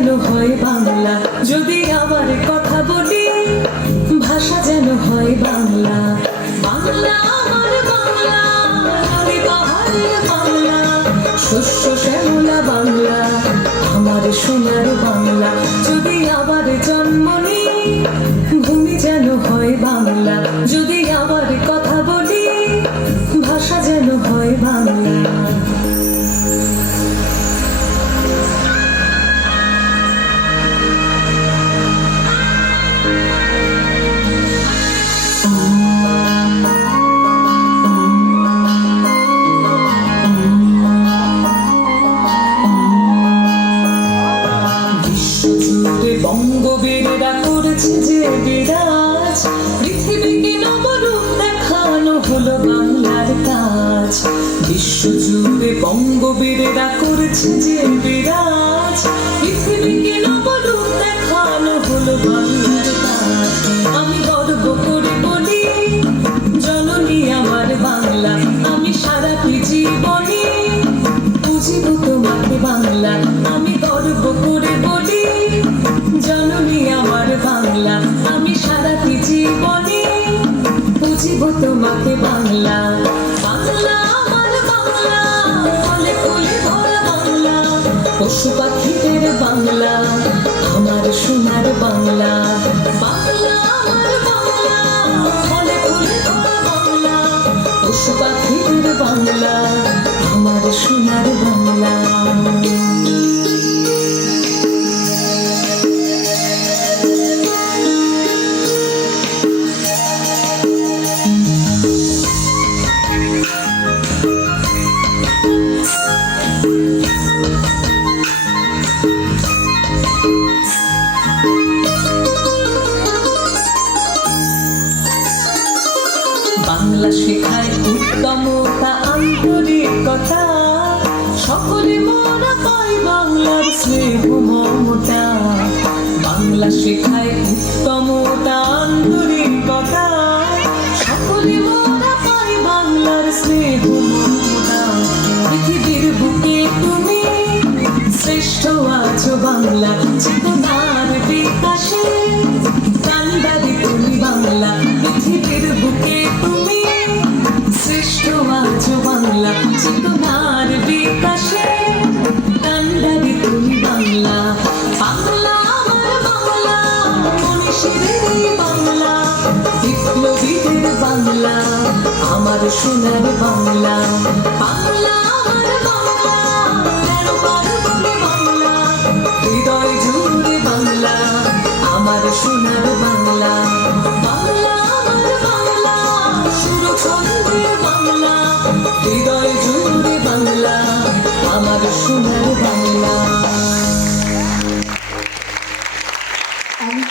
যেন হয় বাংলা, যদি আবার কথা বলি ভাষা যেন হয় বাংলা। বাংলা আমার বাংলা, নদী পাহাড়ের বাংলা, শস্য শ্যামলা বাংলা, আমার সোনার বাংলা। যদি আবার জন্ম নিই ভূমি যেন হয় বাংলা, যদি আবার কথা বলি ভাষা যেন হয় বাংলা। বঙ্গবীরেরা করেছে যে বিরাজ, পৃথিবীকে নবরূপ দেখানো হলো বাংলার কাজ। বিশ্বজুড়ে বঙ্গবীরেরা করেছে যে বিরাজ, পৃথিবীকে নবরূপ দেখানো হলো বাংলার কাজ। আমি গর্ব করে বলি জননী আমার বাংলা, আমি সারাটি জীবনে বুঝিব তোমাকে বাংলা। আমি গর্ব করে বলি জননী আমার বাংলা, আমি সারাটি জীবনে বুঝিব তোমাকে বাংলা। বাংলা আমার বাংলা, ফলে ফুলে ভরা বাংলা, পশু পাখিদের বাংলা, আমার সোনার বাংলা। বাংলা আমার বাংলা, ফলে ফুলে ভরা বাংলা, পশু পাখিদের বাংলা, আমার সোনার বাংলা। বাংলা শেখায় উত্তমতা আন্তরিকতা, সকলে মোরা পাই বাংলার স্নেহ মমতা। বাংলা শেখায় উত্তমতা আন্তরিকতা, সকলে মোরা পাই বাংলার স্নেহ মমতা। পৃথিবীর বুকে তুমি শ্রেষ্ঠ আছো বাংলা, চেতনার বিকাশে কান্ডারি তুমি বাংলা। পৃথিবীর বুকে তুমি শ্রেষ্ঠ আছো বাংলা, চেতনার বিকাশে কান্ডারি তুমি বাংলা। বাংলা আমার বাংলা, মনীষীদের বাংলা, বিপ্লবীদের বাংলা, আমার সোনার বাংলা। বাংলা আমার বাংলা,